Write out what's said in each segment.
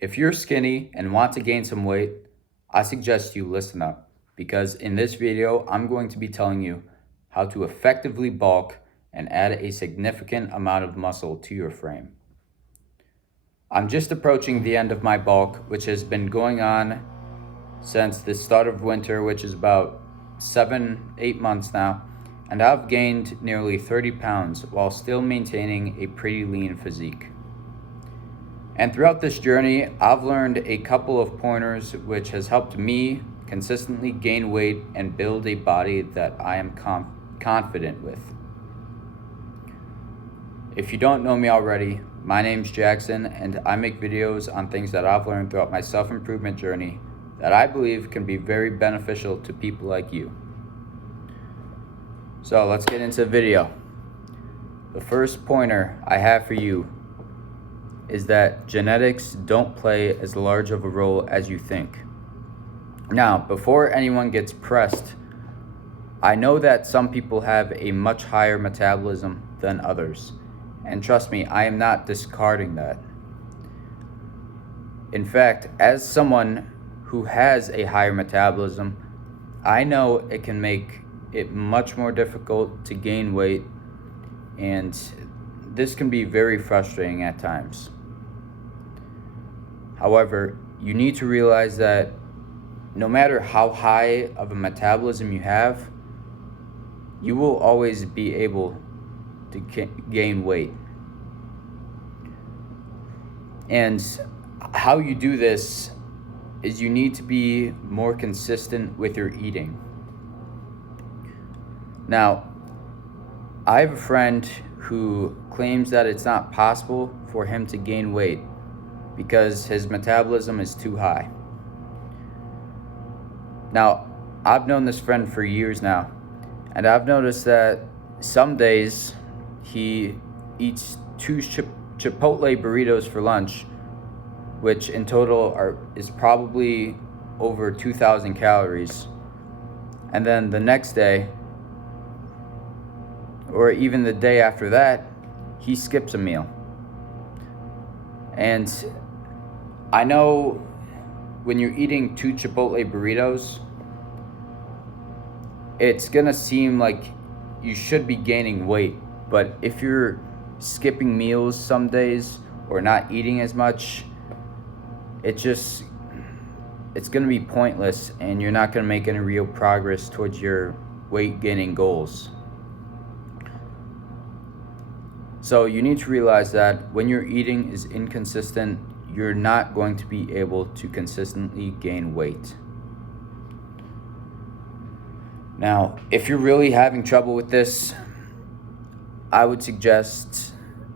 If you're skinny and want to gain some weight, I suggest you listen up because in this video, I'm going to be telling you how to effectively bulk and add a significant amount of muscle to your frame. I'm just approaching the end of my bulk, which has been going on since the start of winter, which is about 7-8 months now, and I've gained nearly 30 pounds while still maintaining a pretty lean physique. And throughout this journey, I've learned a couple of pointers which has helped me consistently gain weight and build a body that I am confident with. If you don't know me already, my name's Jackson, and I make videos on things that I've learned throughout my self-improvement journey that I believe can be very beneficial to people like you. So let's get into the video. The first pointer I have for you is that genetics don't play as large of a role as you think. Now, before anyone gets pressed, I know that some people have a much higher metabolism than others. And trust me, I am not discarding that. In fact, as someone who has a higher metabolism, I know it can make it much more difficult to gain weight, and this can be very frustrating at times. However, you need to realize that no matter how high of a metabolism you have, you will always be able to gain weight. And how you do this is you need to be more consistent with your eating. Now, I have a friend who claims that it's not possible for him to gain weight because his metabolism is too high. Now, I've known this friend for years now, and I've noticed that some days he eats 2 Chipotle burritos for lunch, which in total is probably over 2,000 calories. And then the next day, or even the day after that, he skips a meal. And I know when you're eating 2 Chipotle burritos, it's gonna seem like you should be gaining weight, but if you're skipping meals some days or not eating as much, it's gonna be pointless, and you're not gonna make any real progress towards your weight gaining goals. So you need to realize that when your eating is inconsistent, you're not going to be able to consistently gain weight. Now, if you're really having trouble with this, I would suggest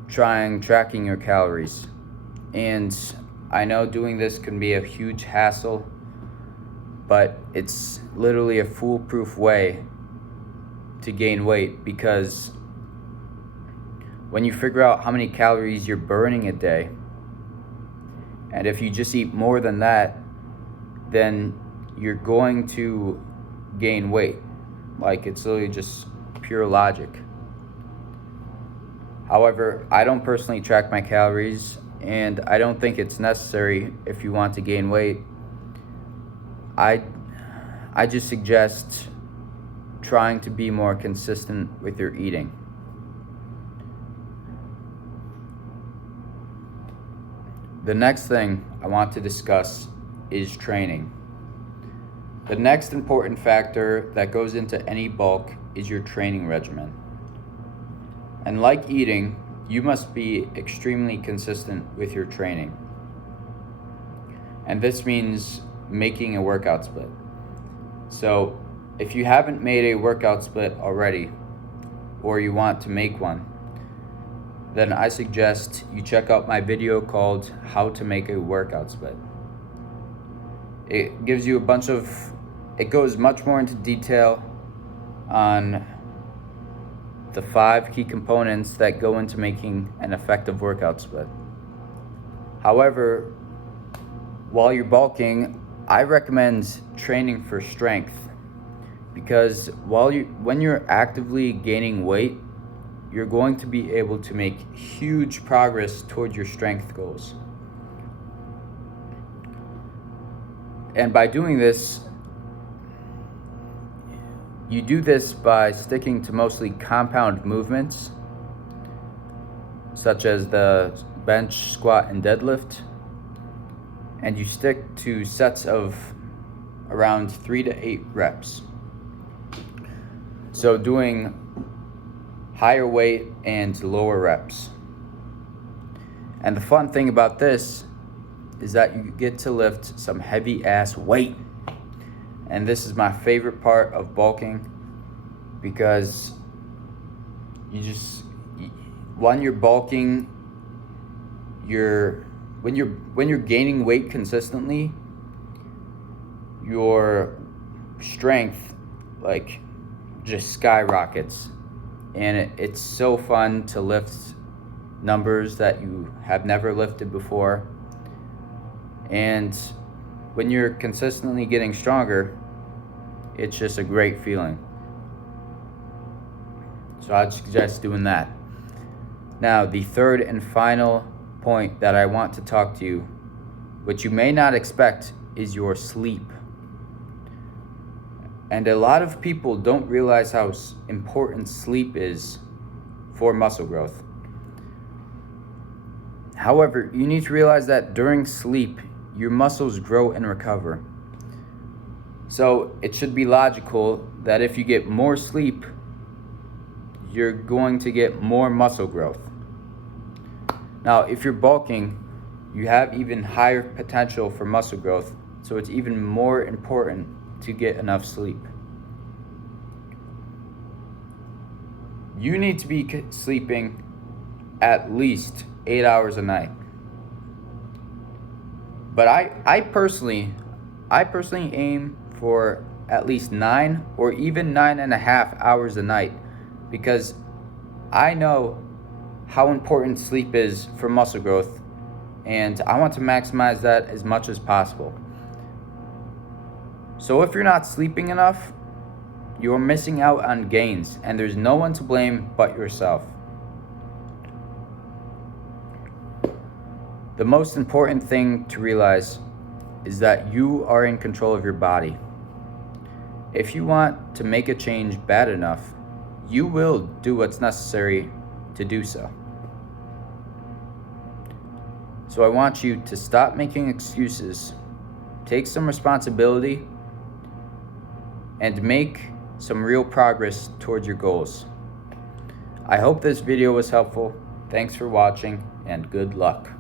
trying tracking your calories. And I know doing this can be a huge hassle, but it's literally a foolproof way to gain weight, because when you figure out how many calories you're burning a day, and if you just eat more than that, then you're going to gain weight. Like, it's literally just pure logic. However, I don't personally track my calories, and I don't think it's necessary if you want to gain weight. I just suggest trying to be more consistent with your eating. The next thing I want to discuss is training. The next important factor that goes into any bulk is your training regimen. And like eating, you must be extremely consistent with your training. And this means making a workout split. So if you haven't made a workout split already, or you want to make one, then I suggest you check out my video called How to Make a Workout Split. It gives you it goes much more into detail on the 5 key components that go into making an effective workout split. However, while you're bulking, I recommend training for strength, because when you're actively gaining weight, you're going to be able to make huge progress towards your strength goals. And by doing this, you do this by sticking to mostly compound movements, such as the bench, squat, and deadlift. And you stick to sets of around 3 to 8 reps. So doing higher weight and lower reps. And the fun thing about this is that you get to lift some heavy ass weight. And this is my favorite part of bulking, because when you're bulking, when you're gaining weight consistently, your strength like just skyrockets, and it's so fun to lift numbers that you have never lifted before. And when you're consistently getting stronger, it's just a great feeling. So I'd suggest doing that. Now, the third and final point that I want to talk to you, which you may not expect, is your sleep. And a lot of people don't realize how important sleep is for muscle growth. However, you need to realize that during sleep, your muscles grow and recover. So it should be logical that if you get more sleep, you're going to get more muscle growth. Now, if you're bulking, you have even higher potential for muscle growth, so it's even more important to get enough sleep. You need to be sleeping at least 8 hours a night. But I personally aim for at least 9 or even 9.5 hours a night, because I know how important sleep is for muscle growth, and I want to maximize that as much as possible. So if you're not sleeping enough, you're missing out on gains, and there's no one to blame but yourself. The most important thing to realize is that you are in control of your body. If you want to make a change bad enough, you will do what's necessary to do so. So I want you to stop making excuses, take some responsibility, and make some real progress towards your goals. I hope this video was helpful. Thanks for watching, and good luck.